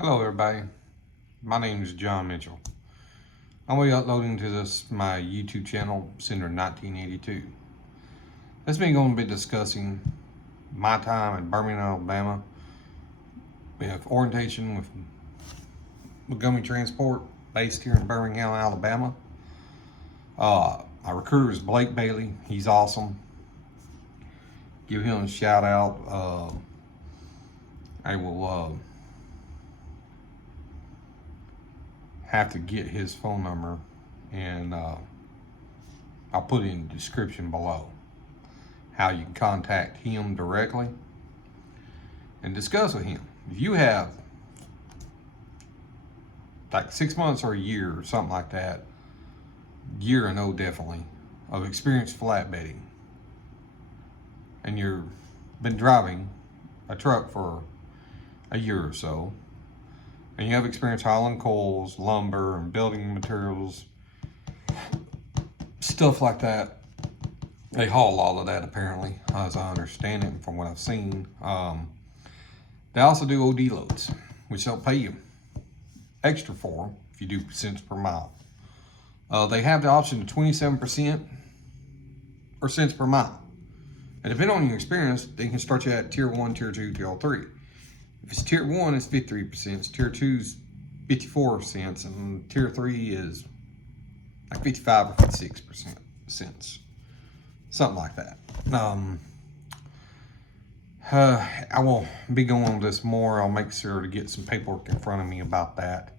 Hello everybody, my name is John Mitchell. I'm going to be uploading to my YouTube channel since 1982. This means going to be discussing my time in Birmingham, Alabama. We have orientation with Montgomery Transport based here in Birmingham, Alabama. My recruiter is Blake Bailey. He's awesome. Give him a shout out. I will have to get his phone number, and I'll put it in the description below how you can contact him directly and discuss with him. If you have like 6 months or a year or something like that, year or no definitely, of experience flatbedding, and you've been driving a truck for a year or so, and you have experience hauling coals, lumber, and building materials, stuff like that. They haul all of that apparently, as I understand it from what I've seen. They also do OD loads, which they'll pay you extra for if you do cents per mile. They have the option of 27% or cents per mile. And depending on your experience, they can start you at tier 1, tier 2, tier 3. If it's tier 1, it's 53%, tier 2 is 54 cents, and tier 3 is like 55 or 56% cents. Something like that. I will be going on this more. I'll make sure to get some paperwork in front of me about that.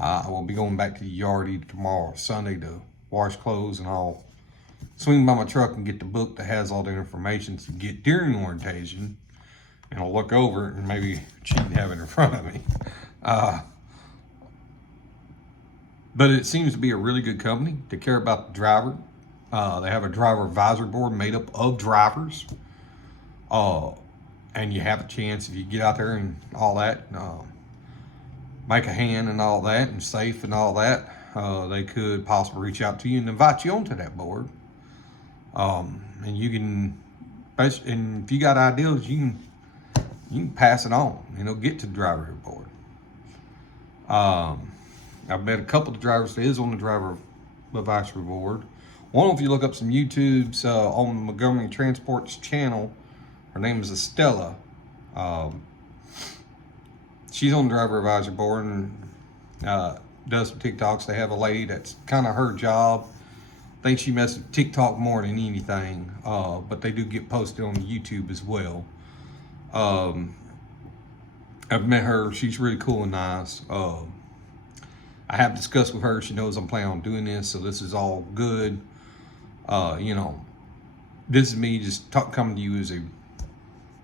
I will be going back to the yard either tomorrow or Sunday to wash clothes, and I'll swing by my truck and get the book that has all the information to get during orientation, and I'll look over it and maybe cheat and have it in front of me. But it seems to be a really good company. They care about the driver. They have a driver advisory board made up of drivers. And you have a chance if you get out there and all that, make a hand and all that, and safe and all that, they could possibly reach out to you and invite you onto that board. And you can, and if you got ideas, you can pass it on, get to the driver board. I've met a couple of drivers that is on the driver advisory board. One, if you look up some YouTubes on Montgomery Transport's channel, her name is Estella. She's on the driver advisory board and does some TikToks. They have a lady that's kind of her job. I think she messes with TikTok more than anything, but they do get posted on YouTube as well. I've met her. She's really cool and nice. I have discussed with her. She knows I'm planning on doing this, so this is all good. This is me just coming to you as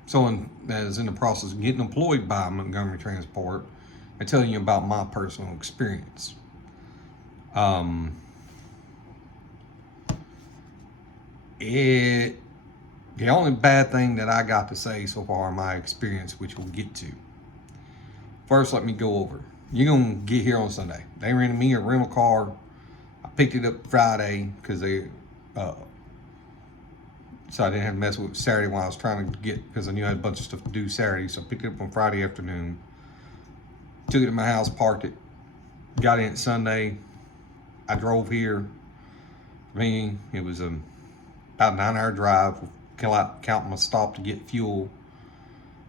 someone that is in the process of getting employed by Montgomery Transport and telling you about my personal experience. The only bad thing that I got to say so far in my experience, which we'll get to. First, let me go over. You're going to get here on Sunday. They rented me a rental car. I picked it up Friday because so I didn't have to mess with Saturday when I was trying to because I knew I had a bunch of stuff to do Saturday. So I picked it up on Friday afternoon. Took it to my house, parked it, got in Sunday. I drove here. For me, it was about a 9-hour drive, counting my stop to get fuel.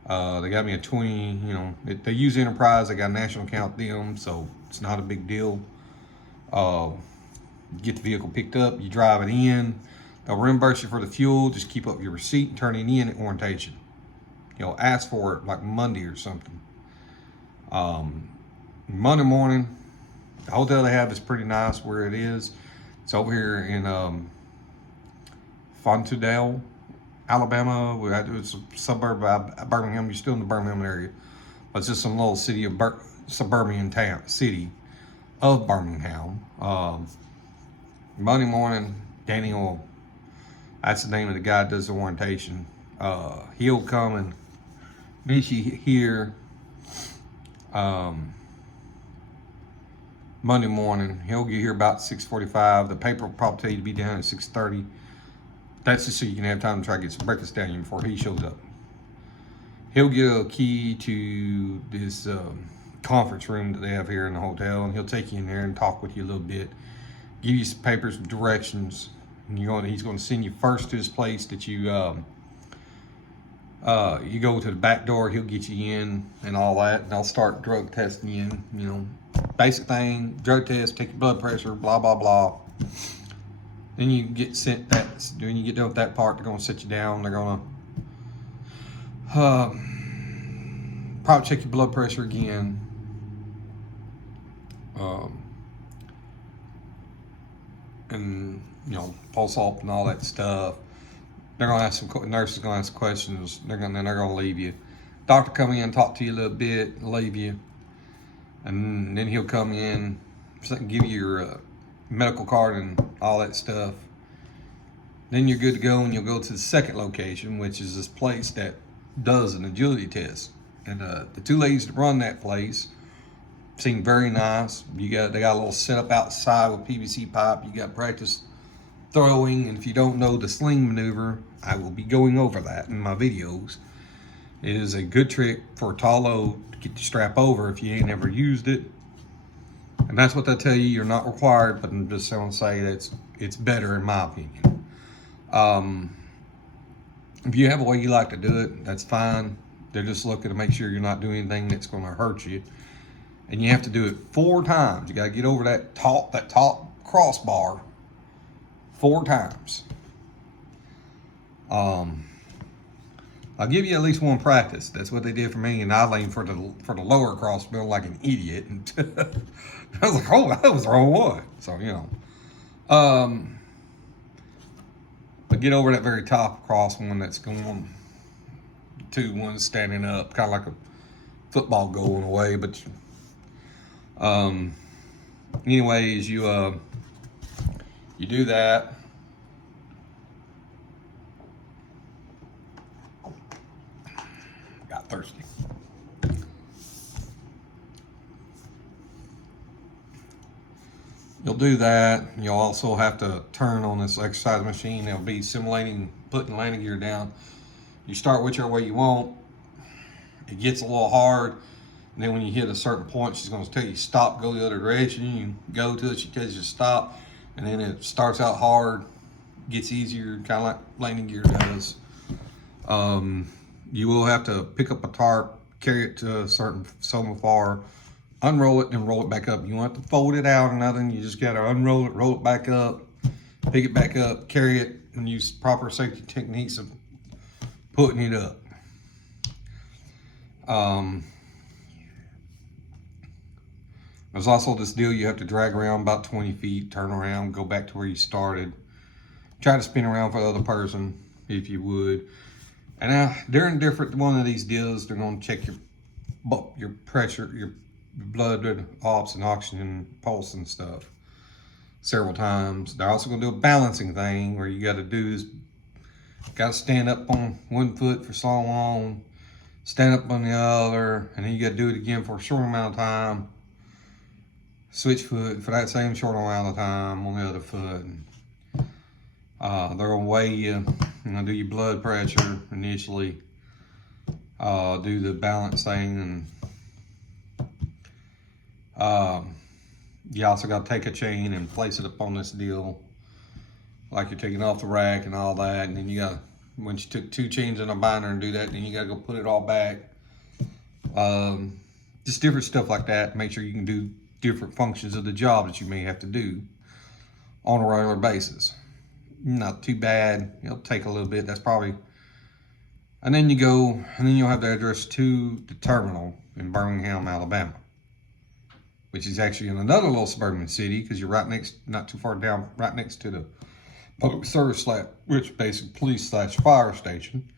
They got me a 20, they use Enterprise. I got a national account with them, so it's not a big deal. Get the vehicle picked up, you drive it in. They'll reimburse you for the fuel. Just keep up your receipt and turn it in at orientation. Ask for it like Monday or something. Monday morning, the hotel they have is pretty nice where it is. It's over here in Fontudale, Alabama. It's a suburb of Birmingham. You're still in the Birmingham area, but it's just some little city of suburban city of Birmingham. Monday morning, Daniel, that's the name of the guy that does the orientation. He'll come and meet you here Monday morning. He'll get here about 6:45. The paper will probably tell you to be down at 6:30. That's just so you can have time to try to get some breakfast down here before he shows up. He'll get a key to this conference room that they have here in the hotel, and he'll take you in there and talk with you a little bit, give you some papers and directions. And he's going to send you first to this place that you go to the back door. He'll get you in and all that, and they'll start drug testing you. You know, basic thing, drug test, take your blood pressure, blah blah blah. Then you get sent that. When you get done with that part, they're going to sit you down. They're going to probably check your blood pressure again. And you know, pulse off and all that stuff. They're gonna ask some nurses gonna ask questions. They're gonna leave you. Doctor come in, talk to you a little bit, leave you, and then he'll come in, give you your medical card and all that stuff. Then you're good to go, and you'll go to the second location, which is this place that does an agility test. And the two ladies that run that place seem very nice. They got a little setup outside with PVC pipe. You got to practice throwing, and if you don't know the sling maneuver, I will be going over that in my videos. It is a good trick for a tall load to get your strap over if you ain't ever used it. And that's what they tell you. You're not required, but I'm just going to say that it's better in my opinion. If you have a way you like to do it, that's fine. They're just looking to make sure you're not doing anything that's going to hurt you. And you have to do it 4 times. You got to get over that top crossbar 4 times. I'll give you at least one practice. That's what they did for me, and I leaned for the lower crossbar like an idiot. And I was like, oh, that was the wrong one. So, you know. But get over that very top cross one that's going to one standing up, kind of like a football goal in a way. But anyways, you do that. Got thirsty. You'll do that. You'll also have to turn on this exercise machine. It'll be simulating putting landing gear down. You start whichever way you want. It gets a little hard. And then when you hit a certain point, she's going to tell you stop, go the other direction. You go to it, she tells you to stop. And then it starts out hard, gets easier, kind of like landing gear does. You will have to pick up a tarp, carry it to a certain so far, unroll it, and roll it back up. You won't have to fold it out or nothing. You just got to unroll it, roll it back up, pick it back up, carry it, and use proper safety techniques of putting it up. There's also this deal you have to drag around about 20 feet, turn around, go back to where you started. Try to spin around for the other person if you would. And now during different one of these deals, they're going to check your pressure, your blood ops and oxygen pulse and stuff several times. They're also going to do a balancing thing where you got to do this. Got to stand up on one foot for so long, stand up on the other, and then you got to do it again for a short amount of time. Switch foot for that same short amount of time on the other foot. They're gonna weigh you, do your blood pressure initially, do the balance thing, and you also got to take a chain and place it up on this deal, like you're taking off the rack and all that. And then you got, once you took 2 chains in a binder and do that, then you got to go put it all back. Just different stuff like that. Make sure you can do different functions of the job that you may have to do on a regular basis. Not too bad. It'll take a little bit. That's probably, and then you go, and then you'll have the address to the terminal in Birmingham, Alabama, which is actually in another little suburban city because you're right next, not too far down, right next to the public service which basic police / fire station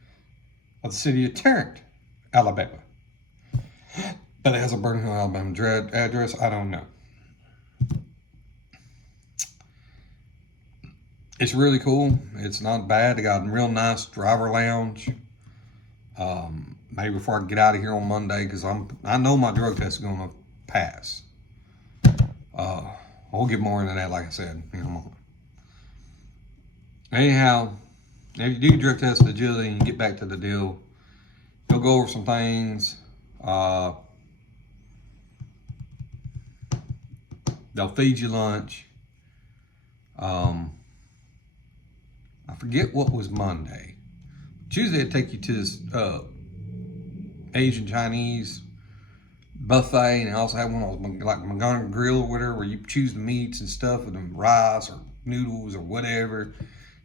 of the city of Tarrant, Alabama. But it has a Birmingham, Alabama address. I don't know. It's really cool. It's not bad. They got a real nice driver lounge. Maybe before I get out of here on Monday, because I know my drug test is going to pass. We'll get more into that, like I said. Anyhow, if you do drug test agility and you get back to the deal, you'll go over some things. They'll feed you lunch. I forget what was Monday. Tuesday, they take you to this Asian Chinese buffet, and they also have one of those like Montgomery Grill or whatever, where you choose the meats and stuff, and them rice or noodles or whatever.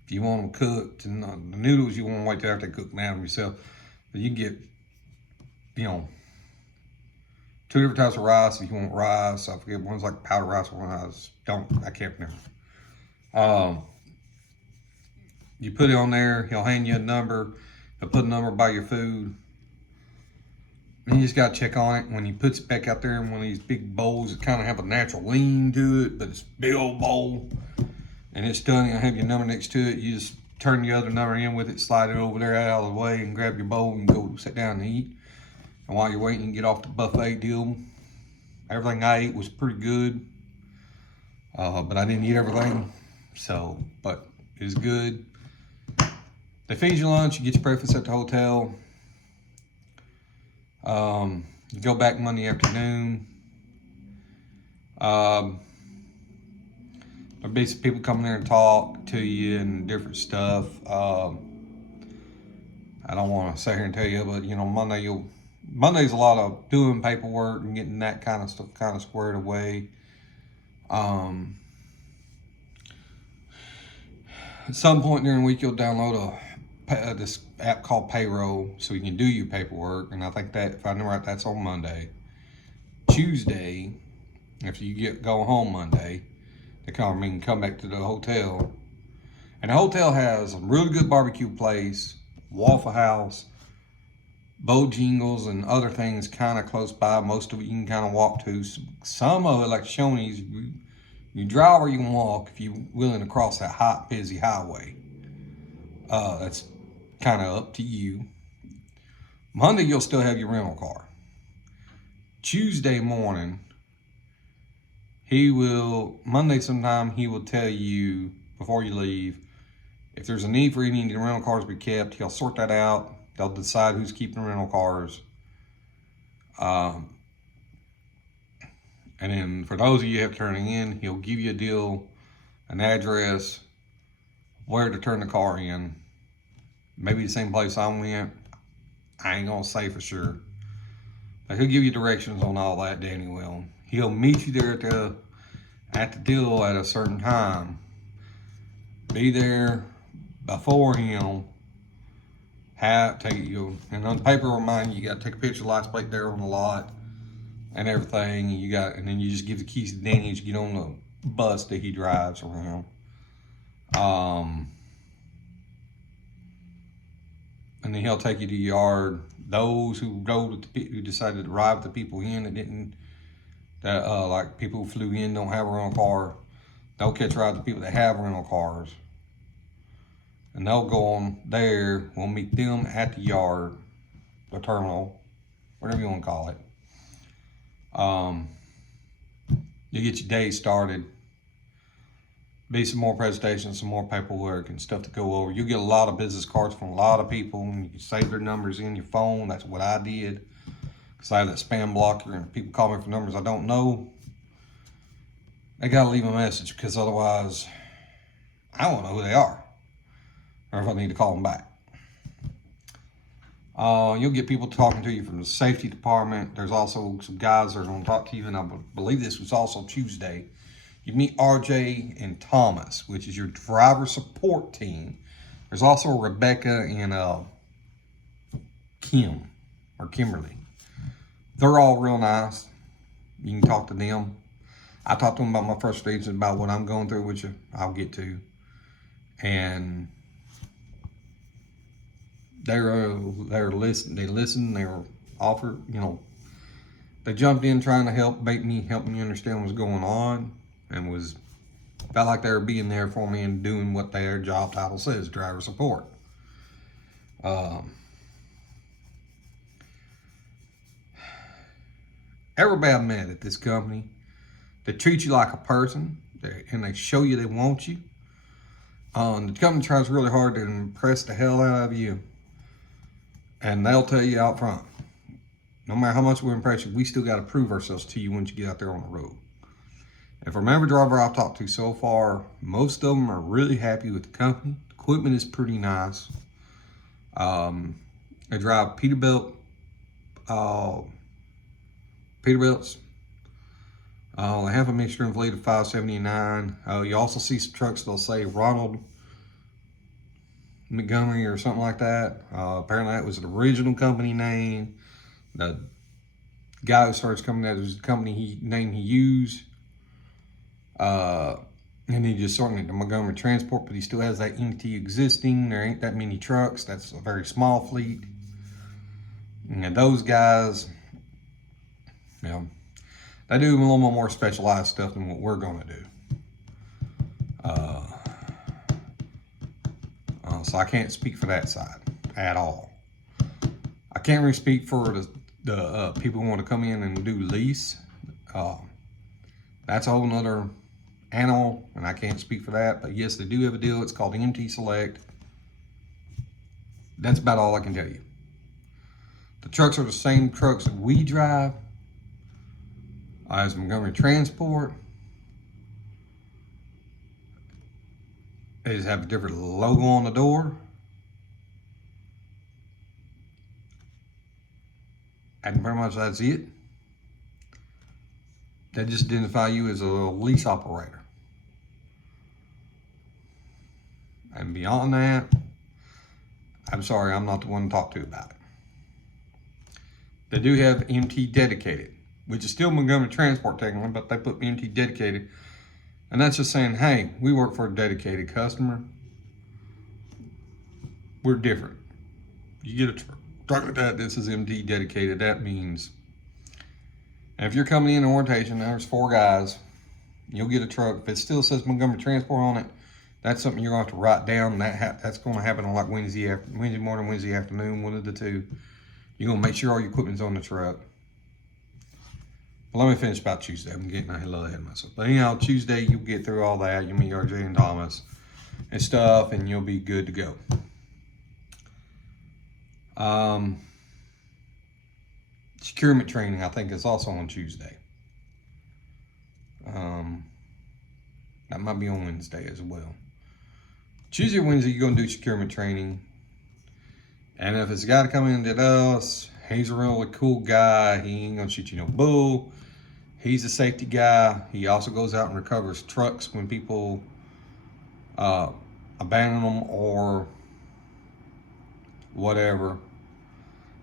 If you want them cooked, and the noodles you want to wait till after they cook them out yourself. But you can get, you know, 2 different types of rice if you want rice. I forget, one's like powdered rice, one I can't remember. You put it on there, he'll hand you a number, he'll put a number by your food. And you just gotta check on it. When he puts it back out there in one of these big bowls, it kind of have a natural lean to it, but it's a big old bowl. And it's done, you'll have your number next to it. You just turn the other number in with it, slide it over there out of the way, and grab your bowl and go sit down and eat. And while you're waiting, you get off the buffet deal. Everything I ate was pretty good. But I didn't eat everything. But it was good. They feed you lunch, you get your breakfast at the hotel. You go back Monday afternoon. There'll be some people coming there and talk to you and different stuff. I don't want to sit here and tell you, but you know, Monday's a lot of doing paperwork and getting that kind of stuff kind of squared away. At some point during the week, you'll download this app called Payroll, so you can do your paperwork. And I think that, if I remember right, that's on Monday. Tuesday, after you go home Monday, they can come back to the hotel. And the hotel has a really good barbecue place, Waffle House, Bojangles, and other things kind of close by. Most of it you can kind of walk to. Some of it, like Shoney's, you drive or you can walk if you're willing to cross that hot, busy highway. That's kind of up to you. Monday, you'll still have your rental car. Tuesday morning, Monday sometime, he will tell you before you leave, if there's a need for any of the rental cars to be kept, he'll sort that out. They'll decide who's keeping rental cars. And then for those of you who have turning in, he'll give you a deal, an address, where to turn the car in. Maybe the same place I went. I ain't gonna say for sure. But he'll give you directions on all that, Danny will. He'll meet you there at the deal at a certain time. Be there before him. And on the paper remind you gotta take a picture of the license plate there on the lot and everything. And then you just give the keys to Danny as you get on the bus that he drives around. And then he'll take you to the yard. Those who decided to ride with the people in like people who flew in don't have a rental car, they'll catch a ride with the people that have rental cars. And they'll go on there. We'll meet them at the yard, the terminal, whatever you want to call it. You get your day started. Be some more presentations, some more paperwork and stuff to go over. You'll get a lot of business cards from a lot of people, and you can save their numbers in your phone. That's what I did, because I have that spam blocker, and people call me for numbers I don't know. They gotta leave a message, because otherwise I won't know who they are, or if I need to call them back. You'll get people talking to you from the safety department. There's also some guys that are going to talk to you, and I believe this was also Tuesday. You meet RJ and Thomas, which is your driver support team. There's also Rebecca and Kimberly. They're all real nice. You can talk to them. I talked to them about my frustrations, about what I'm going through, which I'll get to. And they're listening. They listened. They were offered. They jumped in trying to help me understand what's going on, and felt like they were being there for me and doing what their job title says, driver support. Everybody I met at this company, they treat you like a person, and they show you they want you. The company tries really hard to impress the hell out of you, and they'll tell you out front, no matter how much we impress you, we still got to prove ourselves to you once you get out there on the road. And from every driver I've talked to so far, most of them are really happy with the company. The equipment is pretty nice. They drive Peterbilt, Peterbilts. They have a mixture and fleet of 579. You also see some trucks that'll say Ronald Montgomery or something like that. Apparently that was the original company name. The guy who starts coming out was the company name he used. And he just sorting it to Montgomery Transport, but he still has that MT existing. There ain't that many trucks. That's a very small fleet. And those guys, you know, they do a little more specialized stuff than what we're going to do. So I can't speak for that side at all. I can't really speak for the people who want to come in and do lease. That's a whole nother animal, and I can't speak for that. But yes, they do have a deal. It's called MT Select. That's about all I can tell you. The trucks are the same trucks that we drive as Montgomery Transport. They just have a different logo on the door. And pretty much that's it. They just identify you as a lease operator. And beyond that, I'm sorry, I'm not the one to talk to about it. They do have MT Dedicated, which is still Montgomery Transport technically, but they put MT Dedicated. And that's just saying, hey, we work for a dedicated customer. We're different. You get a truck like that, this is MT Dedicated. That means, and if you're coming in orientation, there's 4 guys, you'll get a truck. If it still says Montgomery Transport on it, that's something you're going to have to write down. That's going to happen on like Wednesday morning, Wednesday afternoon, one of the two. You're going to make sure all your equipment's on the truck. Well, let me finish about Tuesday. I'm getting a little ahead of myself. But anyhow, Tuesday, you'll get through all that. You'll meet RJ and Thomas and stuff, and you'll be good to go. Securement training, I think, is also on Tuesday. That might be on Wednesday as well. Tuesday or Wednesday, you're going to do securement training. And if it's a guy to come in to us, he's a really cool guy. He ain't going to shoot you no bull. He's a safety guy. He also goes out and recovers trucks when people abandon them or whatever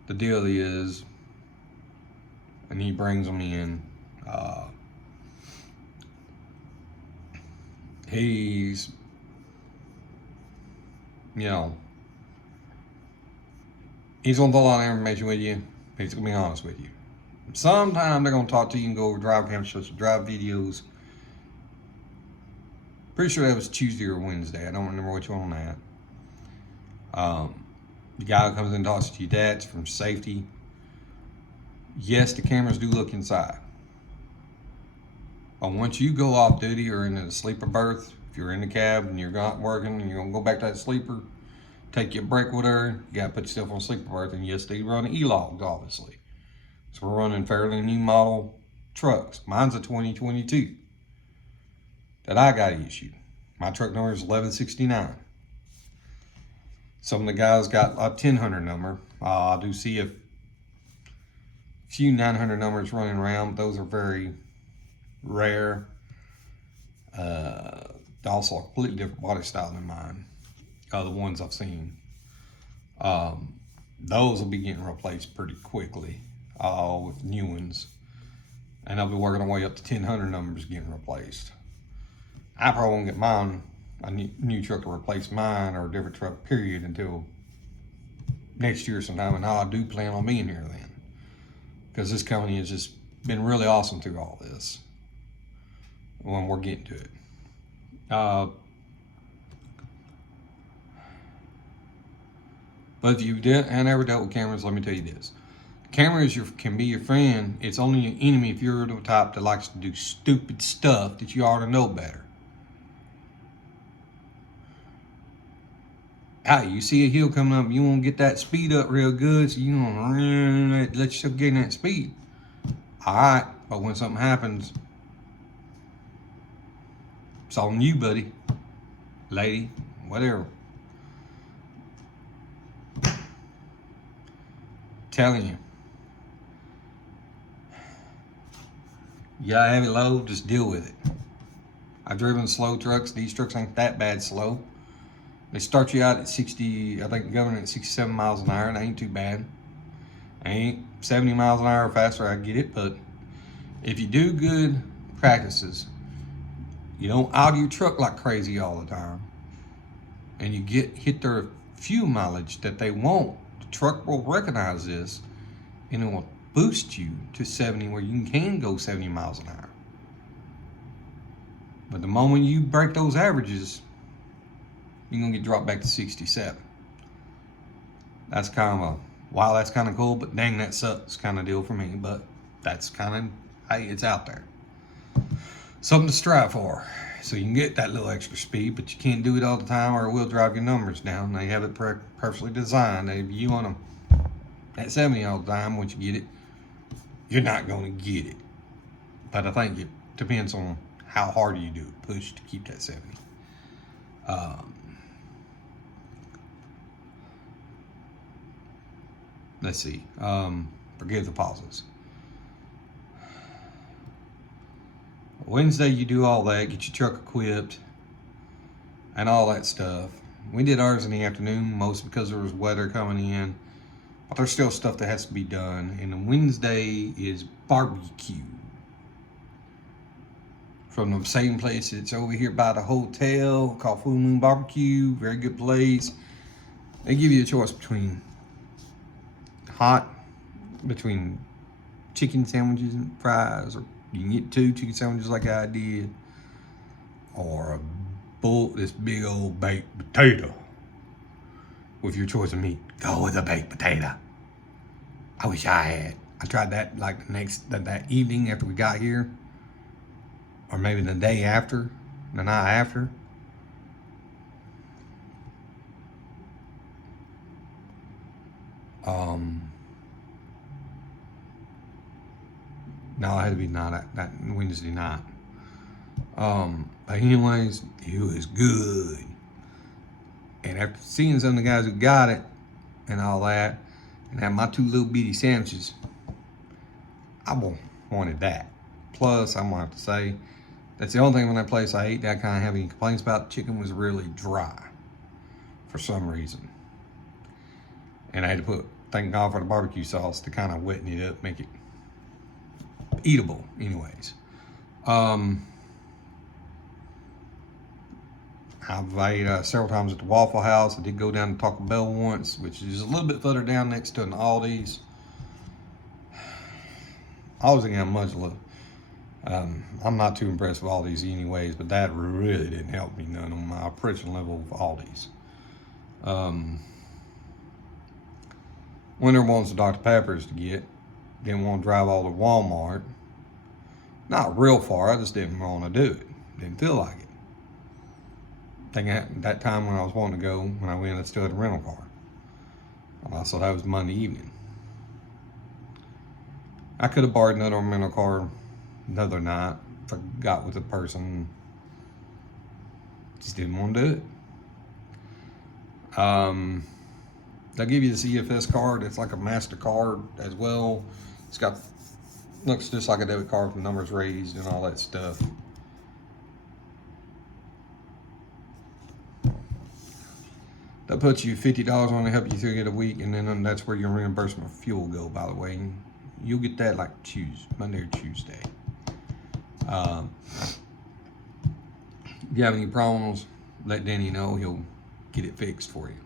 the deal is. And he brings them in. He's, you know, he's going to pull a lot of information with you. He's going to be honest with you. Sometime they're going to talk to you and go over drive cam shows, drive videos. Pretty sure that was Tuesday or Wednesday. I don't remember which one on that. The guy who comes in and talks to you, that's from safety. Yes, the cameras do look inside. But once you go off duty or in a sleeper berth, if you're in the cab and you're not working and you're going to go back to that sleeper, take your break with her, you got to put yourself on a sleeper berth. And yes, they run E-logs, obviously. So we're running fairly new model trucks. Mine's a 2022 that I got issued. My truck number is 1169. Some of the guys got a 1000 number. I do see a few 900 numbers running around. But those are very rare. Also a completely different body style than mine. The ones I've seen. Those will be getting replaced pretty quickly with new ones. And I'll be working our way up to 1000 numbers getting replaced. I probably won't get mine, a new truck to replace mine or a different truck, period, until next year sometime. And I do plan on being here then. Because this company has just been really awesome through all this. When we're getting to it. But if you never dealt with cameras, let me tell you this. Cameras can be your friend. It's only your enemy if you're the type that likes to do stupid stuff that you ought to know better. Hey, you see a hill coming up, you want to get that speed up real good, so you want to let yourself get in that speed. All right, but when something happens, It's on you, buddy, lady, whatever. Telling you. You got a heavy load, just deal with it. I've driven slow trucks. These trucks ain't that bad slow. They start you out at 60, I think going at 67 miles an hour, and ain't too bad. Ain't 70 miles an hour or faster, I get it, but if you do good practices, you don't idle your truck like crazy all the time, and you hit their fuel mileage that they want, the truck will recognize this, and it will boost you to 70 where you can go 70 miles an hour. But the moment you break those averages, you're gonna get dropped back to 67. That's kind of a, wow, that's kind of cool, but dang, that sucks kind of deal for me. But that's kind of, hey, it's out there. Something to strive for. So you can get that little extra speed, but you can't do it all the time or it will drive your numbers down. They have it perfectly designed. If you want them at 70 all the time, once you get it, you're not going to get it. But I think it depends on how hard you do it, push to keep that 70. Let's see. Forgive the pauses. Wednesday, you do all that, get your truck equipped, and all that stuff. We did ours in the afternoon, mostly because there was weather coming in. But there's still stuff that has to be done. And then Wednesday is barbecue. From the same place, it's over here by the hotel, called Full Moon Barbecue. Very good place. They give you a choice between between chicken sandwiches and fries, or you can get 2 chicken sandwiches like I did, or this big old baked potato with your choice of meat. Go with a baked potato. I wish I had. I tried that like that evening after we got here, or maybe the day after, the night after. No, it had to be that Wednesday night. But anyways, it was good. And after seeing some of the guys who got it and all that, and had my 2 little bitty sandwiches, I wanted that. Plus, I'm gonna have to say, that's the only thing in that place I ate that kind of have any complaints about. The chicken was really dry for some reason. And I had to thank God for the barbecue sauce to kind of wetten it up, make it eatable anyways. I've ate several times at the Waffle House. I did go down to Taco Bell once, which is a little bit further down next to an Aldi's. I wasn't getting much look. I'm not too impressed with Aldi's anyways, but that really didn't help me none on my appreciation level of Aldi's. Winter wants the Dr. Peppers to get. Didn't want to drive all to Walmart. Not real far, I just didn't want to do it. Didn't feel like it. That time when I was wanting to go, when I went, I still had a rental car. So that was Monday evening. I could have borrowed another rental car another night if I got with a person. Just didn't want to do it. They'll give you this EFS card. It's like a MasterCard as well. Looks just like a debit card with numbers raised and all that stuff. They'll put you $50 on to help you through it a week, and then that's where your reimbursement for fuel go, by the way. You'll get that like Monday or Tuesday. If you have any problems, let Danny know. He'll get it fixed for you.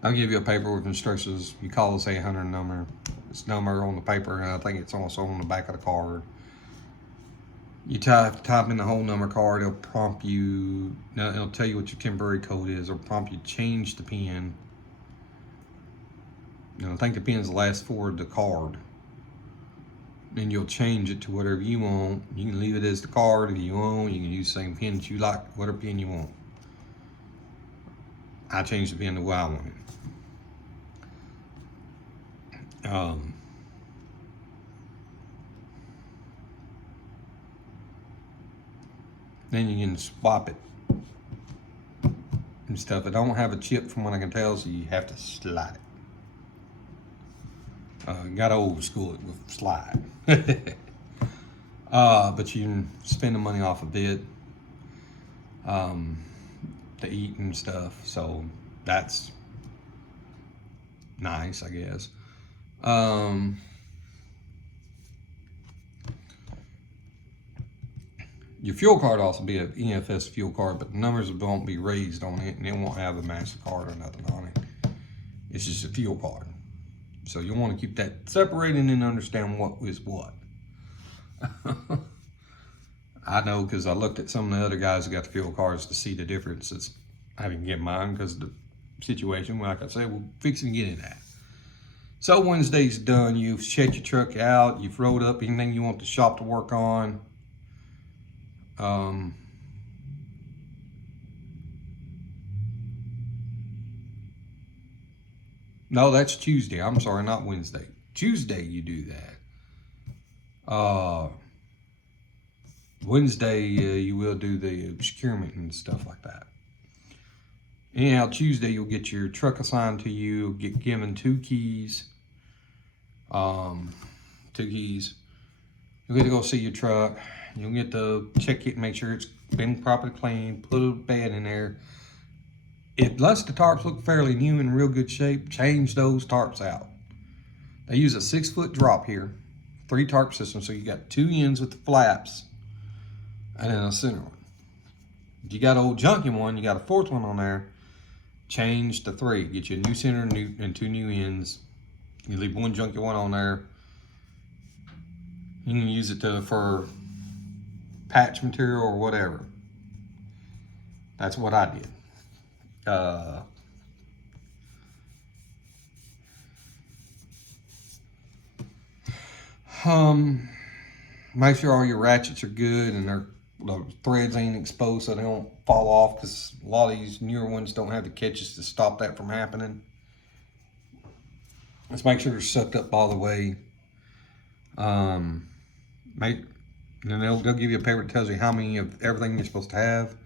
I'll give you a paper with instructions. You call this 800 number. It's number on the paper, and I think it's also on the back of the card. You type in the whole number card. It'll prompt you. Now it'll tell you what your temporary code is. It'll prompt you to change the PIN. I think the PIN's the last 4 of the card. Then you'll change it to whatever you want. You can leave it as the card if you want. You can use the same PIN that you like, whatever PIN you want. I changed the PIN to what I wanted. Then you can swap it and stuff. It don't have a chip from what I can tell, so you have to slide it. Got old school it with slide. But you can spend the money off a bit to eat and stuff, so that's nice, I guess. Your fuel card also be an EFS fuel card, but the numbers won't be raised on it, and it won't have a MasterCard or nothing on it. It's just a fuel card. So you want to keep that separated and understand what is what. I know because I looked at some of the other guys that got the fuel cards to see the differences. I didn't get mine because of the situation. Like I said, we're fixing to get in that. So Wednesday's done. You've checked your truck out. You've wrote up anything you want the shop to work on. No, that's Tuesday. I'm sorry, not Wednesday. Tuesday you do that. Wednesday you will do the securement and stuff like that. Anyhow, Tuesday you'll get your truck assigned to you, get given 2 keys. 2 keys. You'll get to go see your truck. You'll get to check it, make sure it's been properly cleaned, put a bed in there. Unless the tarps look fairly new and in real good shape, change those tarps out. They use a 6-foot drop here, 3 tarp systems, so you got 2 ends with the flaps and then a center one. If you got an old junky one, you got a 4th one on there, change the 3. Get you a new center and 2 new ends. You leave 1 junky one on there. You can use it for patch material or whatever. That's what I did. Make sure all your ratchets are good and the threads ain't exposed so they don't fall off, because a lot of these newer ones don't have the catches to stop that from happening. Let's make sure they're sucked up all the way. Then they'll give you a paper that tells you how many of everything you're supposed to have.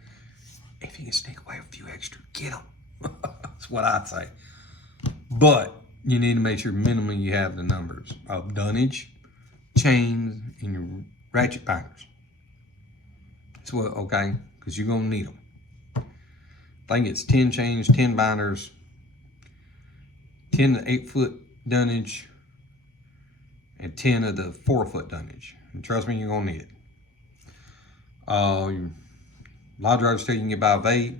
If you can sneak away a few extra, get them. That's what I'd say. But you need to make sure minimally you have the numbers of dunnage, chains, and your ratchet binders. That's what, okay, because you're going to need them. I think it's 10 chains, 10 binders, 10 to 8-foot dunnage, and 10 of the 4-foot dunnage. And trust me, you're going to need it. A lot of drivers tell you can get by with 8.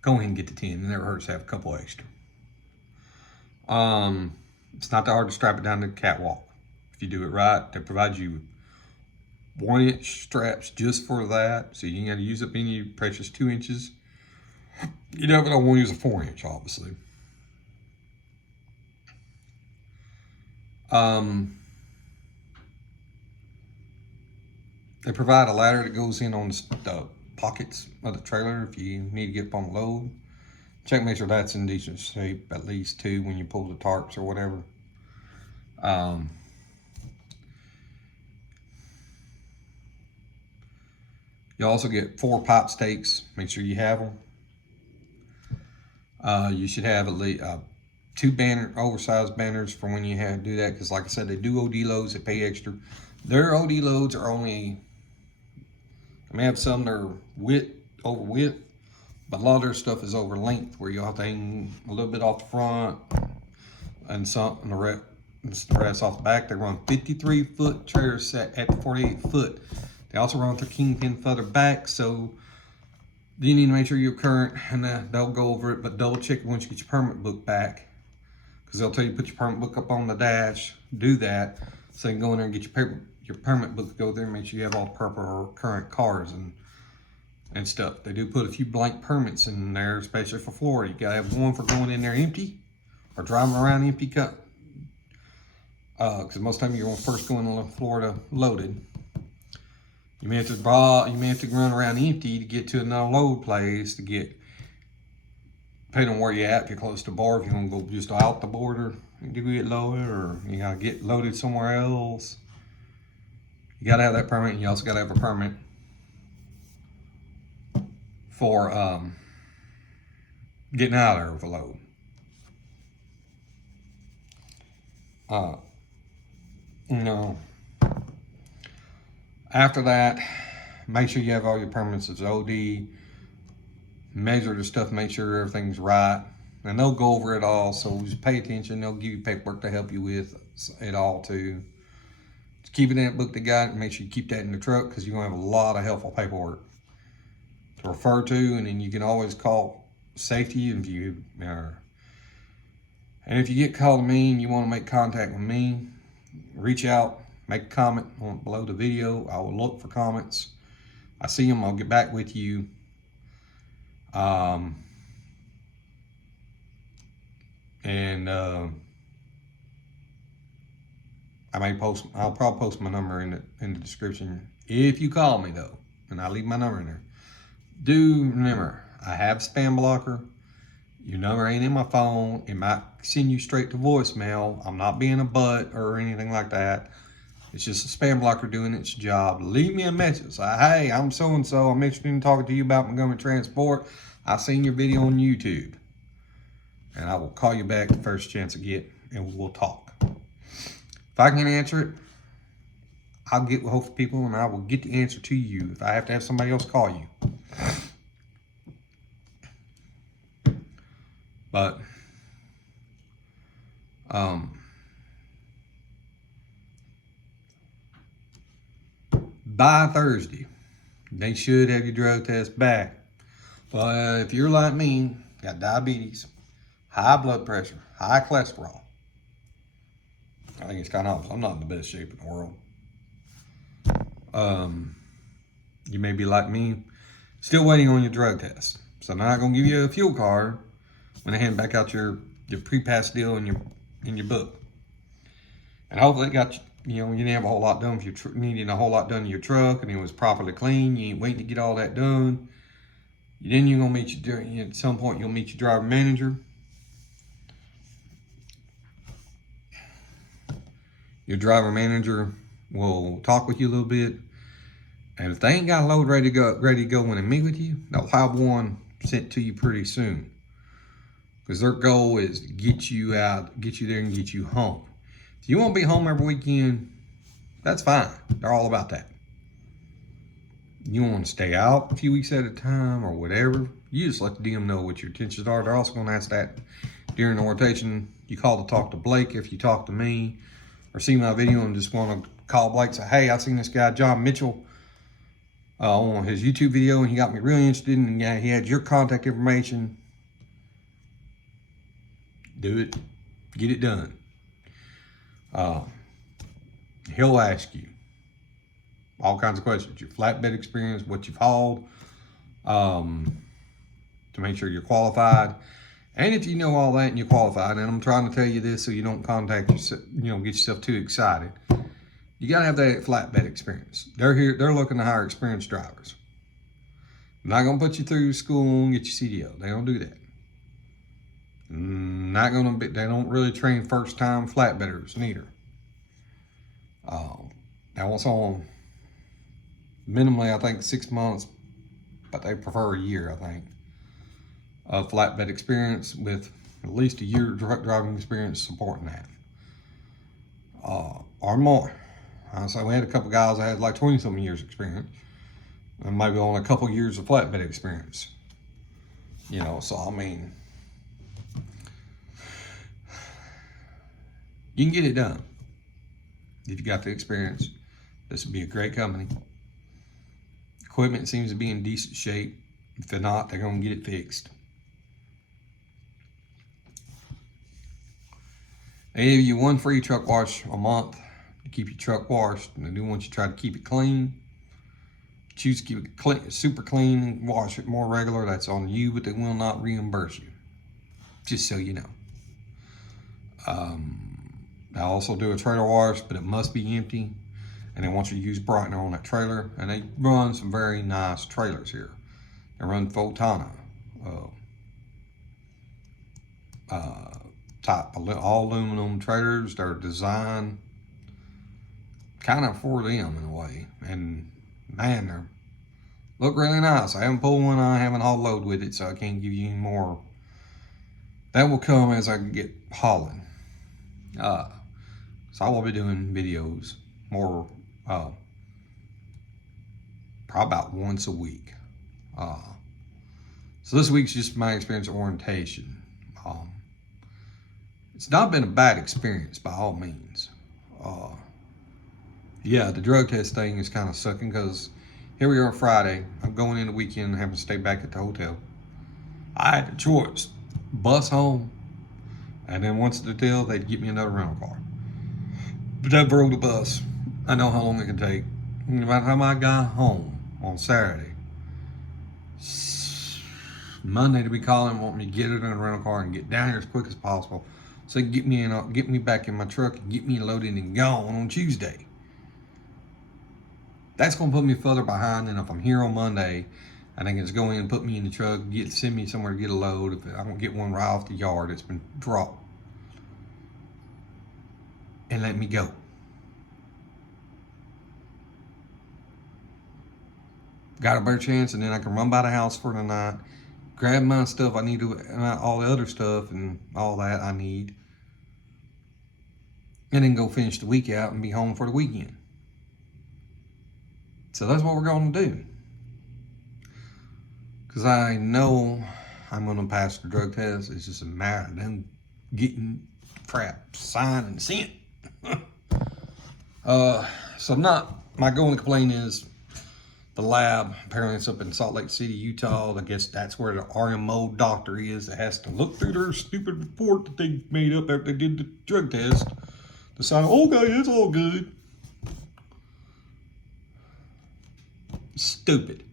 Go ahead and get the 10. It never hurts to have a couple extra. It's not that hard to strap it down to the catwalk. If you do it right, they provide you 1-inch straps just for that. So you ain't got to use up any precious 2 inches. You never don't want to use a 4-inch, obviously. They provide a ladder that goes in on the pockets of the trailer if you need to get up on the load. Check, make sure that's in decent shape, at least too, when you pull the tarps or whatever. You also get 4 pipe stakes. Make sure you have them. You should have at least 2 oversized banners for when you have to do that, because like I said, they do OD loads, they pay extra. Their OD loads are only, I may have some that are over width, but a lot of their stuff is over length, where you'll have to hang a little bit off the front and the rest off the back. They run 53-foot trailer set at 48-foot. They also run their kingpin further back, so you need to make sure you're current, and they'll go over it, but double check it once you get your permit book back, because they'll tell you put your permit book up on the dash, do that, so you can go in there and get your permit book, go there and make sure you have all the proper or current cars and stuff. They do put a few blank permits in there, especially for Florida. You gotta have one for going in there empty or driving around empty cup. Because most of the time you're first going to Florida loaded. You may have to run around empty to get to another load place to get, depending on where you're at, if you're close to the border, if you're gonna go just out the border and get loaded, or you gotta get loaded somewhere else. You gotta have that permit, and you also gotta have a permit for getting out of there with a load. You know, after that, make sure you have all your permits as OD. Measure the stuff, make sure everything's right. And they'll go over it all, so just pay attention. They'll give you paperwork to help you with it all too. Just keep it in that book they got, and make sure you keep that in the truck, because you're gonna have a lot of helpful paperwork to refer to, and then you can always call safety if you are. And if you get called to me and you want to make contact with me, reach out, make a comment below the video. I will look for comments. I see them, I'll get back with you. I'll probably post my number in the description if you call me though, and I'll leave my number in there. Do remember, I have spam blocker. Your number ain't in my phone. It might send you straight to voicemail. I'm not being a butt or anything like that. It's just a spam blocker doing its job. Leave me a message. Say, hey, I'm so-and-so. I'm interested in talking to you about Montgomery Transport. I seen your video on YouTube. And I will call you back the first chance I get, and we'll talk. If I can answer it, I'll get with hopefully people, and I will get the answer to you if I have to have somebody else call you. But by Thursday, they should have your drug test back. But if you're like me, got diabetes, high blood pressure, high cholesterol, I think it's kind of, I'm not in the best shape in the world. You may be like me, still waiting on your drug test. So now I'm gonna give you a fuel card when they hand back out your pre-pass deal in your book. And hopefully it got you know, you didn't have a whole lot done if you're needing a whole lot done to your truck and it was properly clean. You ain't waiting to get all that done. Then you're gonna meet at some point you'll meet your driver manager. Your driver manager will talk with you a little bit. And if they ain't got a load ready to go when they meet with you, they'll have one sent to you pretty soon. Because their goal is to get you out, get you there, and get you home. If you want to be home every weekend, that's fine. They're all about that. You want to stay out a few weeks at a time or whatever, you just let the DM know what your intentions are. They're also going to ask that during the rotation. You call to talk to Blake if you talk to me or see my video and just want to call Blake and say, hey, I seen this guy, John Mitchell, on his YouTube video, and he got me really interested, and yeah, he had your contact information. Do it. Get it done. He'll ask you all kinds of questions. Your flatbed experience, what you've hauled, to make sure you're qualified. And if you know all that and you're qualified, and I'm trying to tell you this so you don't get yourself too excited. You gotta have that flatbed experience. They're looking to hire experienced drivers. They're not gonna put you through school and get your CDL. They don't do that. They don't really train first-time flatbedders neither. Now what's on minimally, I think 6 months, but they prefer a year, I think, of flatbed experience with at least a year of truck driving experience supporting that, or more. So we had a couple guys that had like 20-something years experience, and maybe only a couple years of flatbed experience. You know, so I mean, you can get it done if you got the experience. This would be a great company. Equipment seems to be in decent shape. If they're not, they're gonna get it fixed. They give you one free truck wash a month to keep your truck washed, and they do want you to try to keep it clean. Choose to keep it clean, super clean, and wash it more regular. That's on you, but they will not reimburse you. Just so you know. They also do a trailer wash, but it must be empty, and they want you to use brightener on that trailer. And they run some very nice trailers here. They run Fotana type all aluminum trailers. They're designed kind of for them in a way, and man, they're Look really nice. I haven't pulled one. I haven't hauled load with it, so I can't give you any more. That will come as I get hauling. So I will be doing videos more, probably about once a week. So this week's just my experience orientation. It's not been a bad experience by all means. Yeah, the drug test thing is kind of sucking because here we are Friday. I'm going in the weekend and having to stay back at the hotel. I had the choice, bus home, and then once the hotel, they'd get me another rental car. But I rode the bus. I know how long it can take. And by the time I got home on Saturday, Monday to be calling, want me to get it in a rental car and get down here as quick as possible, so they can get me back in my truck and get me loaded and gone on Tuesday. That's gonna put me further behind than if I'm here on Monday and they can just go in and put me in the truck, send me somewhere to get a load. If I don't get one right off the yard, it's been dropped, and let me go. Got a better chance, and then I can run by the house for the night, grab my stuff I need to, all the other stuff and all that I need, and then go finish the week out and be home for the weekend. So that's what we're going to do. Because I know I'm going to pass the drug test. It's just a matter of them getting crap signed and sent. So my goal and complaint is the lab. Apparently it's up in Salt Lake City, Utah. I guess that's where the RMO doctor is that has to look through their stupid report that they made up after they did the drug test. Decide, okay, it's all good. Stupid.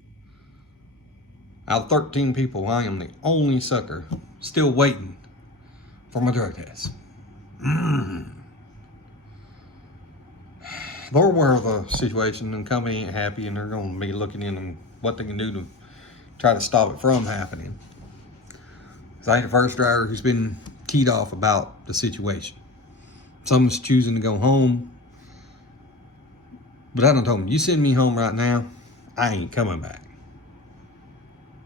Out of 13 people, I am the only sucker still waiting for my drug test. They're aware of the situation, and the company ain't happy, and they're going to be looking in what they can do to try to stop it from happening. So I had the first driver who's been teed off about the situation. Someone's choosing to go home, but I done told him, you send me home right now, I ain't coming back,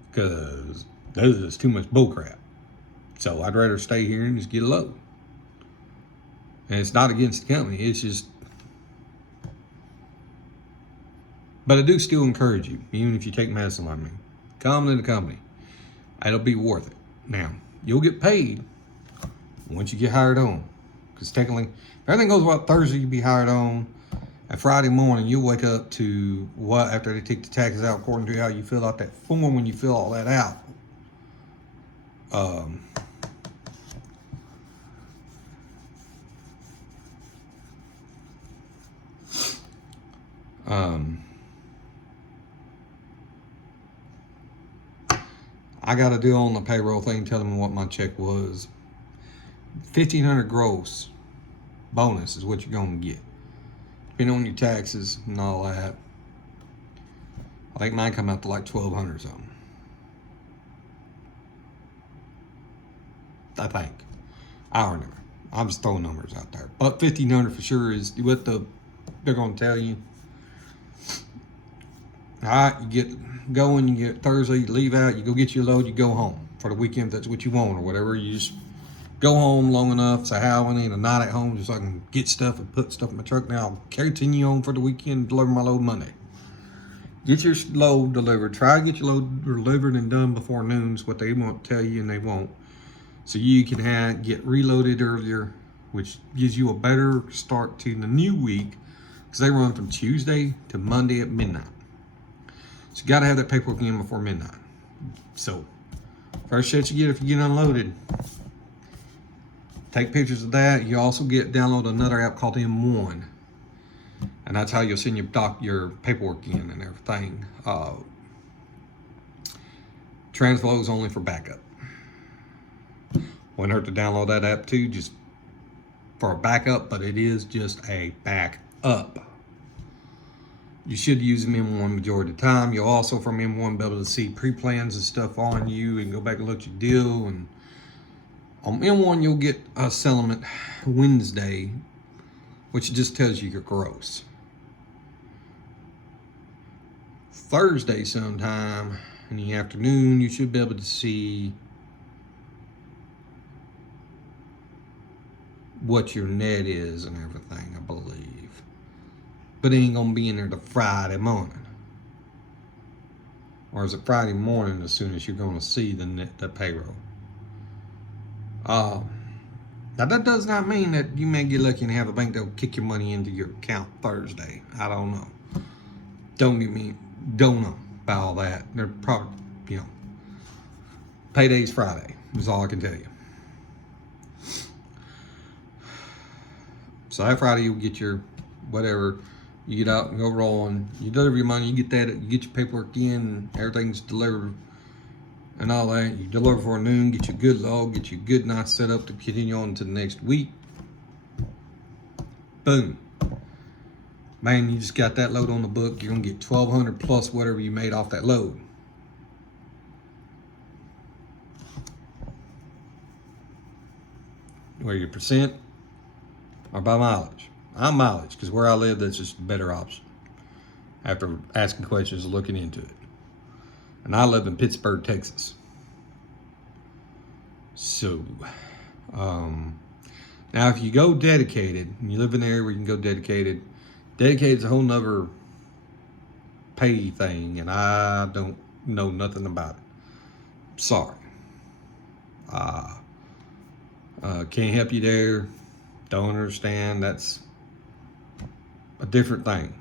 because this is too much bullcrap. So I'd rather stay here and just get a load. And it's not against the company, it's just, but I do still encourage you, even if you take medicine like me, come to the company. It'll be worth it. Now, you'll get paid once you get hired on, because technically, if everything goes well, Thursday you'll be hired on, and Friday morning you'll wake up to what, after they take the taxes out according to how you fill out that form. When you fill all that out, I got a deal on the payroll thing telling me what my check was. $1,500 gross bonus is what you're gonna get, depending on your taxes and all that. I think mine come out to like $1,200 something. I think. I don't remember. I'm just throwing numbers out there, but $1,500 for sure is what they're gonna tell you. All right, you get going, you get Thursday, you leave out, you go get your load, you go home for the weekend if that's what you want or whatever. You just go home long enough, say, how I need a night at home just so I can get stuff and put stuff in my truck. Now I'll continue on for the weekend and deliver my load Monday. Get your load delivered. Try to get your load delivered and done before noon is what they won't tell you, and they won't. So you can get reloaded earlier, which gives you a better start to the new week, because they run from Tuesday to Monday at midnight. So you gotta have that paperwork in before midnight. So first shit you get if you get unloaded, take pictures of that. You also download another app called M1, and that's how you'll send your paperwork in and everything. Transflow is only for backup. Wouldn't hurt to download that app too, just for a backup, but it is just a backup. You should use them M1 majority of the time. You'll also from M1 be able to see pre-plans and stuff on you and go back and look at your deal. And on M1 you'll get a settlement Wednesday, which just tells you your gross. Thursday sometime in the afternoon, you should be able to see what your net is and everything, I believe. But it ain't gonna be in there till Friday morning. Or is it Friday morning as soon as you're gonna see the payroll? Now that does not mean that you may get lucky and have a bank that'll kick your money into your account Thursday. I don't know. Don't know about all that. They're probably, payday's Friday is all I can tell you. So that Friday you'll get your whatever. You get out and go rolling. You deliver your money. You get that. You get your paperwork in. And everything's delivered and all that. You deliver for noon. Get you a good log. Get you a good nice setup to continue on to the next week. Boom. Man, you just got that load on the book. You're gonna get $1,200 plus whatever you made off that load. Where your percent or by mileage. I'm mileage because where I live, that's just a better option. After asking questions and looking into it. And I live in Pittsburgh, Texas. So, now if you go dedicated, and you live in an area where you can go dedicated, dedicated's a whole nother pay thing, and I don't know nothing about it. Sorry. Can't help you there. Don't understand. That's a different thing.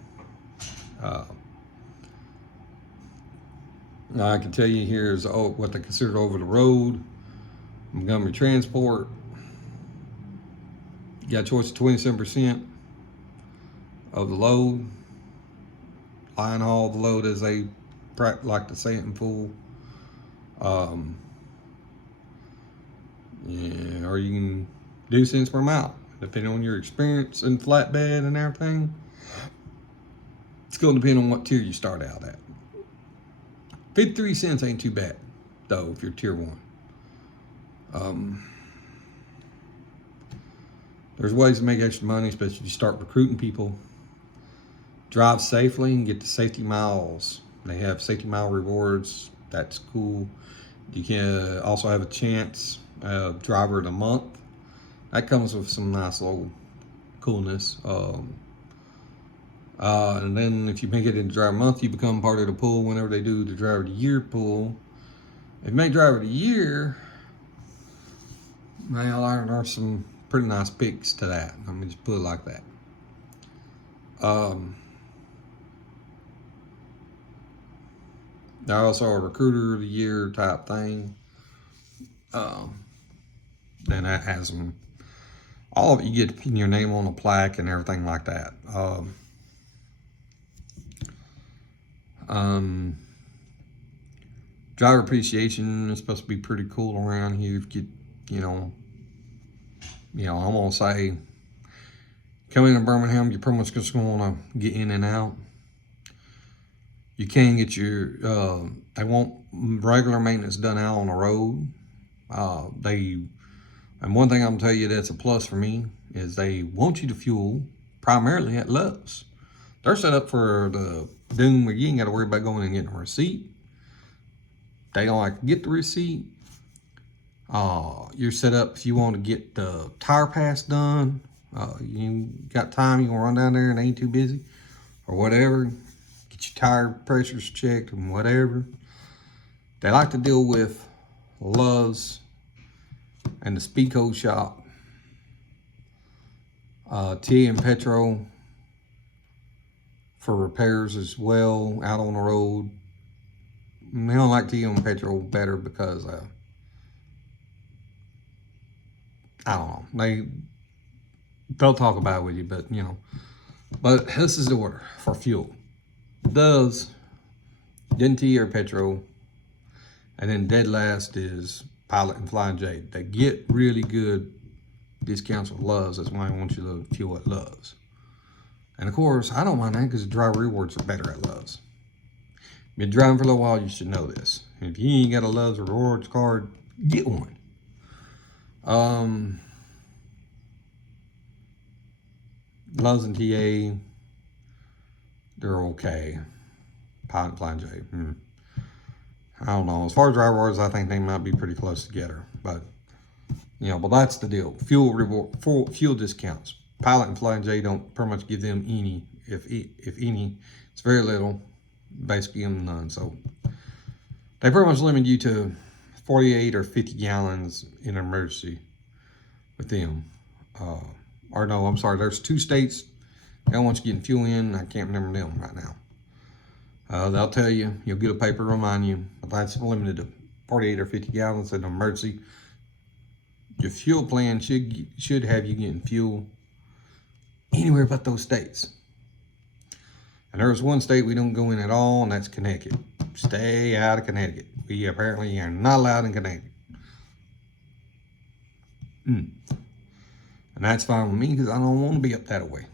I can tell you here is what they consider over the road. Montgomery Transport. You got a choice of 27% of the load. Line haul the load as they like to say it in full. Yeah, or you can do cents per mile, depending on your experience in flatbed and everything. It's going to depend on what tier you start out at. 53 cents ain't too bad, though, if you're tier 1. There's ways to make extra money, especially if you start recruiting people. Drive safely and get the safety miles. They have safety mile rewards. That's cool. You can also have a chance driver of the month. That comes with some nice little coolness. And then if you make it into driver of the month, you become part of the pool whenever they do the driver of the year pool. If you make driver of the year, well, there's some pretty nice picks to that. Let me just put it like that. They're also a recruiter of the year type thing. And that has them. All of it, you get your name on a plaque and everything like that. Driver appreciation is supposed to be pretty cool around here. If I'm gonna say, coming to Birmingham, you're pretty much just gonna get in and out. You can get your, they want regular maintenance done out on the road. And one thing I'm gonna tell you that's a plus for me is they want you to fuel primarily at Love's. They're set up for the doom where you ain't gotta worry about going and getting a receipt. They don't like to get the receipt. You're set up if you want to get the tire pass done. You got time, you can run down there and ain't too busy or whatever. Get your tire pressures checked and whatever. They like to deal with Love's and the Speedco shop. Tea and Petro for repairs as well out on the road. They don't like Tea and Petro better because I don't know. They'll talk about it with you, but But this is the order for fuel. Does then Tea or Petro, and then dead last is Pilot and Flying J. They get really good discounts with Love's. That's why I want you to fuel at Love's. And of course, I don't mind that because the driver rewards are better at Love's. Been driving for a little while, you should know this. If you ain't got a Love's rewards card, get one. Love's and TA, they're okay. Pilot and Flying J. I don't know. As far as driver wars, I think they might be pretty close together. But, you know, but that's the deal. Fuel reward, fuel discounts. Pilot and Flying J don't pretty much give them any, if any. It's very little. Basically give them none. So they pretty much limit you to 48 or 50 gallons in an emergency with them. Or no, I'm sorry. There's 2 states that want you getting fuel in. I can't remember them right now. They'll tell you, you'll get a paper to remind you, but that's limited to 48 or 50 gallons in an emergency. Your fuel plan should have you getting fuel anywhere but those states. And there's one state we don't go in at all, and that's Connecticut. Stay out of Connecticut. We apparently are not allowed in Connecticut. And that's fine with me because I don't want to be up that way.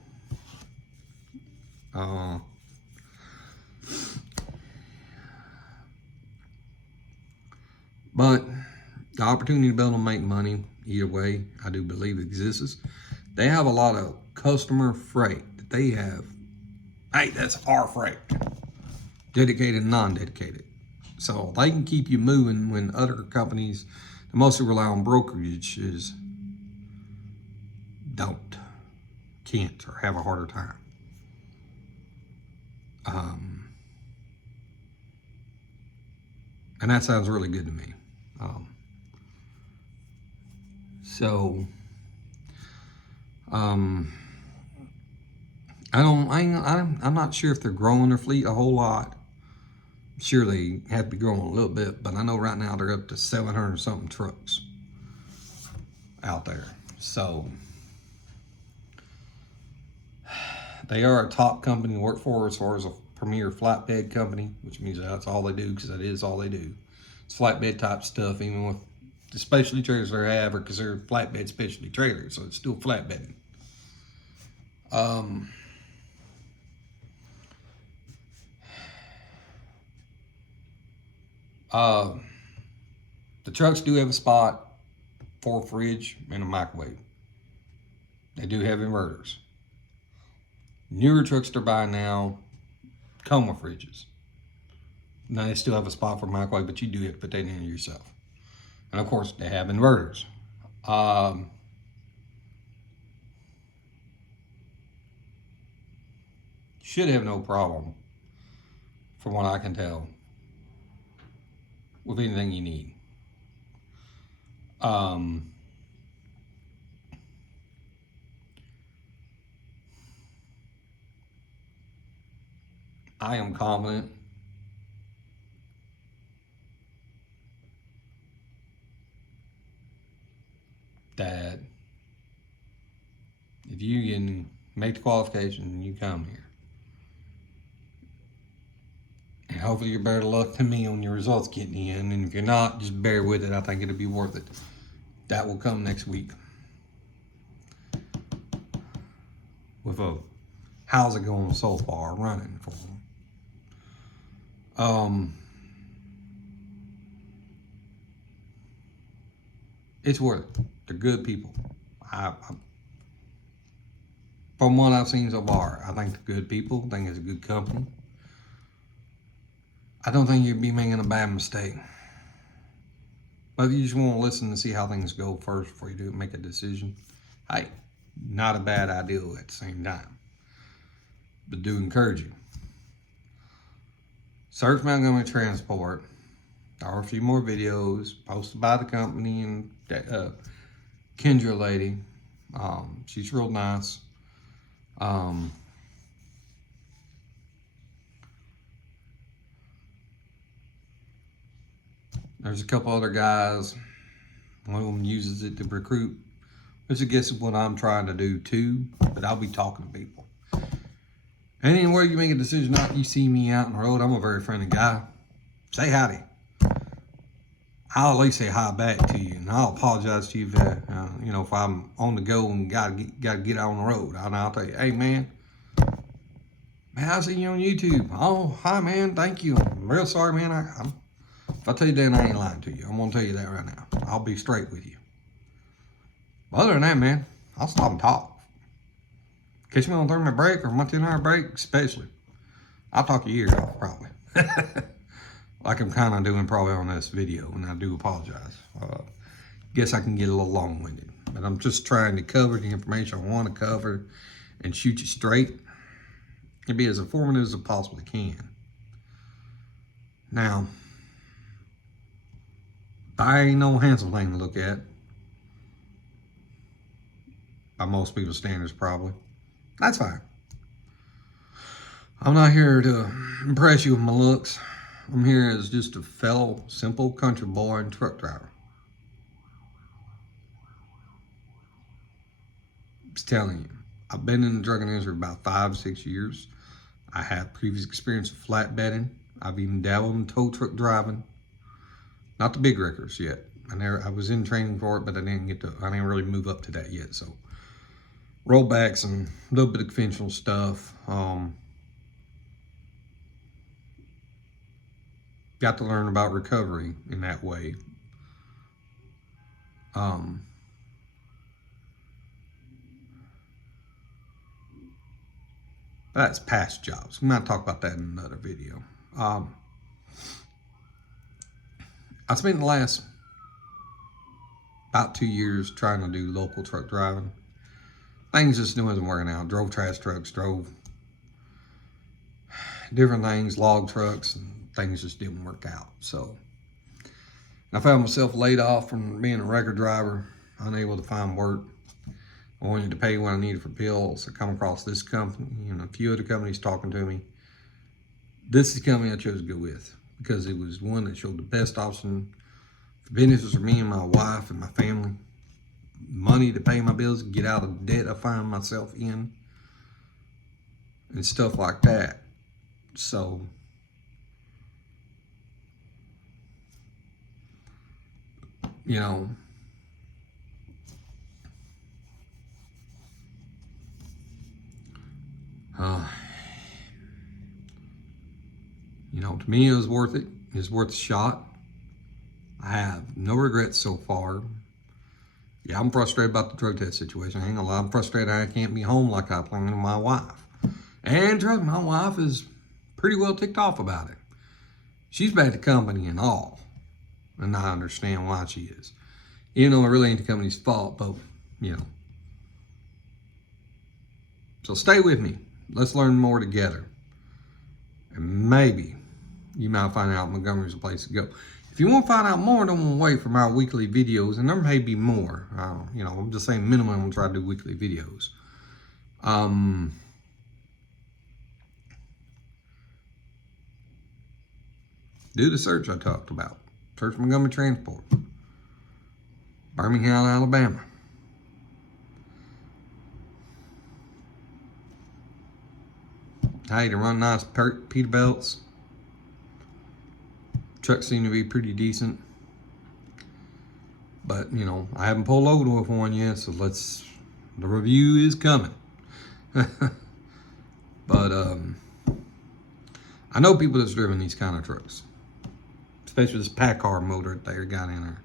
But the opportunity to be able to make money either way, I do believe exists. They have a lot of customer freight that they have. Hey, that's our freight. Dedicated and non-dedicated. So they can keep you moving when other companies that mostly rely on brokerages can't, or have a harder time. And that sounds really good to me. I'm not sure if they're growing their fleet a whole lot. I'm sure they have to be growing a little bit, but I know right now they're up to 700 something trucks out there. So they are a top company to work for as far as a premier flatbed company, which means that's all they do, because that is all they do. It's flatbed type stuff, even with the specialty trailers they have, or because they're flatbed specialty trailers, so it's still flatbedding. The trucks do have a spot for a fridge and a microwave. They do have inverters. Newer trucks they're buying now come with fridges. Now they still have a spot for a microwave, but you do have to put that in yourself. And of course, they have inverters. Should have no problem, from what I can tell, with anything you need. I am confident that if you can make the qualification and you come here, and hopefully you're better luck than me on your results getting in, and if you're not, just bear with it. I think it'll be worth it. That will come next week with a how's it going so far running for them. It's worth it. They're good people. From what I've seen so far, I think they're good people. I think it's a good company. I don't think you'd be making a bad mistake. But if you just want to listen to see how things go first before you do make a decision, hey, not a bad idea at the same time. But do encourage you. Search Montgomery Transport. There are a few more videos posted by the company and Kendra lady. She's real nice. There's a couple other guys. One of them uses it to recruit, which I guess is what I'm trying to do too, but I'll be talking to people. And anywhere you make a decision, not you see me out on the road, I'm a very friendly guy. Say howdy. I'll at least say hi back to you, and I'll apologize to you if I'm on the go and gotta get out on the road. I'll tell you, hey man, I see you on YouTube. Oh, hi man, thank you. I'm real sorry, man. If I tell you that, I ain't lying to you. I'm gonna tell you that right now. I'll be straight with you. But other than that, man, I'll stop and talk. Catch me on a 30-minute break or a 1-2-hour break, especially. I'll talk your ear off, probably. like I'm kind of doing probably on this video, and I do apologize. Guess I can get a little long-winded, but I'm just trying to cover the information I want to cover and shoot you straight and be as informative as I possibly can. Now, I ain't no handsome thing to look at by most people's standards, probably. That's fine. I'm not here to impress you with my looks. I'm here as just a fellow simple country boy and truck driver. Just telling you, I've been in the trucking industry for about 5 or 6 years. I have previous experience with flatbedding. I've even dabbled in tow truck driving. Not the big wreckers yet. I was in training for it, but I didn't really move up to that yet. So rollbacks and a little bit of conventional stuff. Got to learn about recovery in that way. That's past jobs. We might talk about that in another video. I spent the last about 2 years trying to do local truck driving. Things just wasn't working out. Drove trash trucks, drove different things, log trucks, and things just didn't work out. So I found myself laid off from being a record driver, unable to find work. I wanted to pay what I needed for bills. I come across this company, a few other companies talking to me. This is the company I chose to go with because it was one that showed the best option for businesses for me and my wife and my family. Money to pay my bills, get out of the debt I find myself in, and stuff like that. So to me, it was worth it. It was worth a shot. I have no regrets so far. Yeah, I'm frustrated about the drug test situation. I ain't gonna lie, I'm frustrated I can't be home like I planned with my wife. And trust me, my wife is pretty well ticked off about it. She's bad at the company and all. And I understand why she is. Even though it really ain't the company's fault, but, So stay with me. Let's learn more together. And maybe you might find out Montgomery's a place to go. If you want to find out more, don't wait for my weekly videos, and there may be more. I'm just saying minimum, I'm going to try to do weekly videos. Do the search I talked about. Search Montgomery Transport. Birmingham, Alabama. Hey, to run nice Peterbilts. Trucks seem to be pretty decent. But, I haven't pulled over with one yet, so the review is coming. But, I know people that's driven these kind of trucks. Especially this Packard motor that they got in there.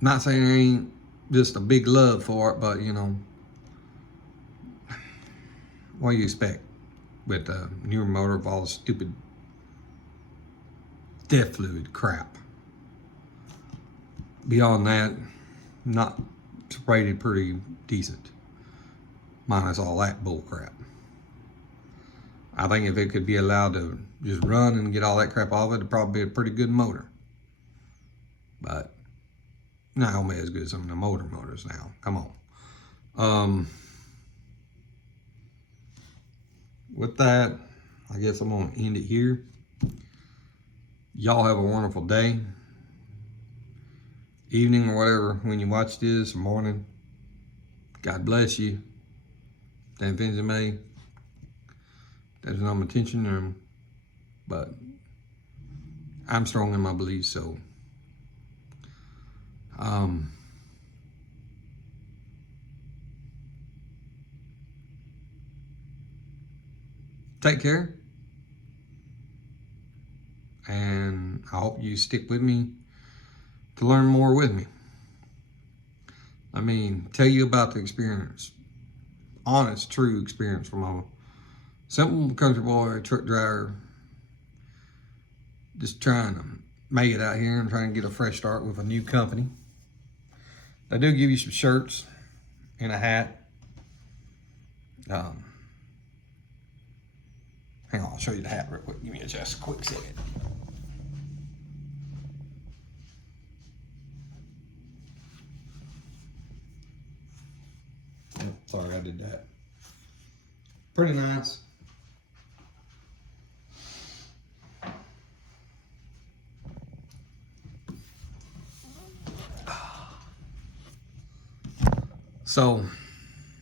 Not saying there ain't just a big love for it, but, what do you expect with a newer motor of all the stupid death fluid crap? Beyond that, not rated pretty decent. Minus all that bull crap. I think if it could be allowed to just run and get all that crap off it, it'd probably be a pretty good motor. But not only as good as some of the motors now. Come on. With that, I guess I'm going to end it here. Y'all have a wonderful day, evening, or whatever when you watch this, or morning. God bless you. Thank you, May. There's not my attention, but I'm strong in my beliefs, so take care, and I hope you stick with me to learn more with me. I mean, tell you about the experience, honest, true experience from my Simple country boy, truck driver, just trying to make it out here and trying to get a fresh start with a new company. They do give you some shirts and a hat. Hang on, I'll show you the hat real quick. Give me just a quick second. Oh, sorry, I did that. Pretty nice. So,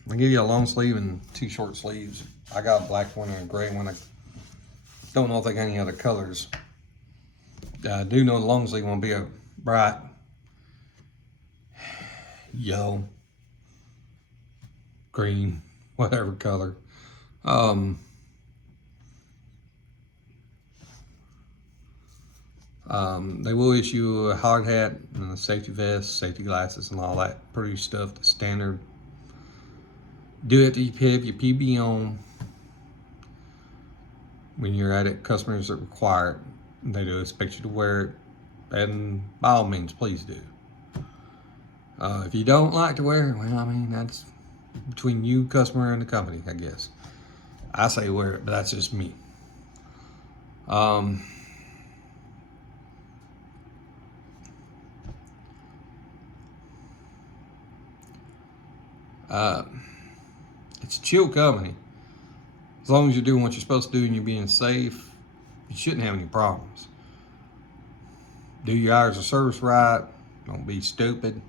I give you a long sleeve and 2 short sleeves. I got a black one and a gray one. I don't know if they got any other colors. I do know the long sleeve won't be a bright yellow, green, whatever color. They will issue a hard hat and a safety vest, safety glasses, and all that pretty stuff, the standard. Do it to have your PB on when you're at it. Customers that require it, they do expect you to wear it, and by all means, please do. If you don't like to wear it, well, I mean, that's between you, customer, and the company, I guess. I say wear it, but that's just me. It's a chill company. As long as you're doing what you're supposed to do and you're being safe, you shouldn't have any problems. Do your hours of service right. Don't be stupid.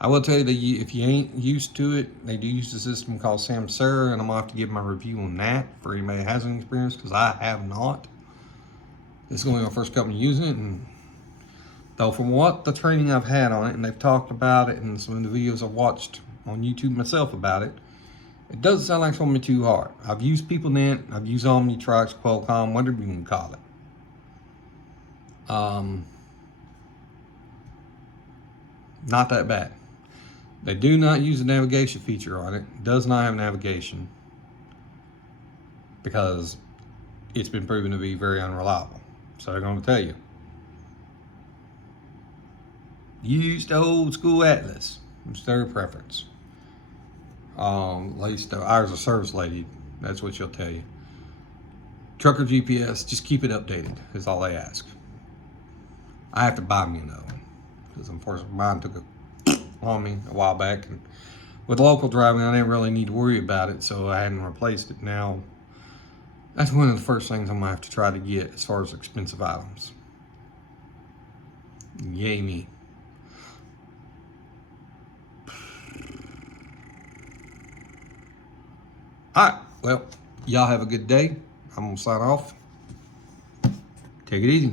I will tell you that if you ain't used to it, they do use a system called Samsara, and I'm gonna have to give my review on that for anybody that has any experience, because I have not. This is going to be my first company using it, and though from what the training I've had on it, and they've talked about it in some of the videos I've watched on YouTube myself about it, it doesn't sound like it's going to be too hard. I've used PeopleNet, I've used OmniTrucks, Qualcomm, whatever you can call it. Not that bad. They do not use a navigation feature on it. It does not have navigation because it's been proven to be very unreliable. So they're going to tell you, use the old school Atlas. It's their preference. At least the hours of service lady, that's what she'll tell you. Trucker GPS, just keep it updated is all they ask. I have to buy me another one because unfortunately mine took a on me a while back, and with local driving I didn't really need to worry about it, so I hadn't replaced it. Now that's one of the first things I'm gonna have to try to get as far as expensive items. Yay me. Alright, well, y'all have a good day. I'm gonna sign off. Take it easy.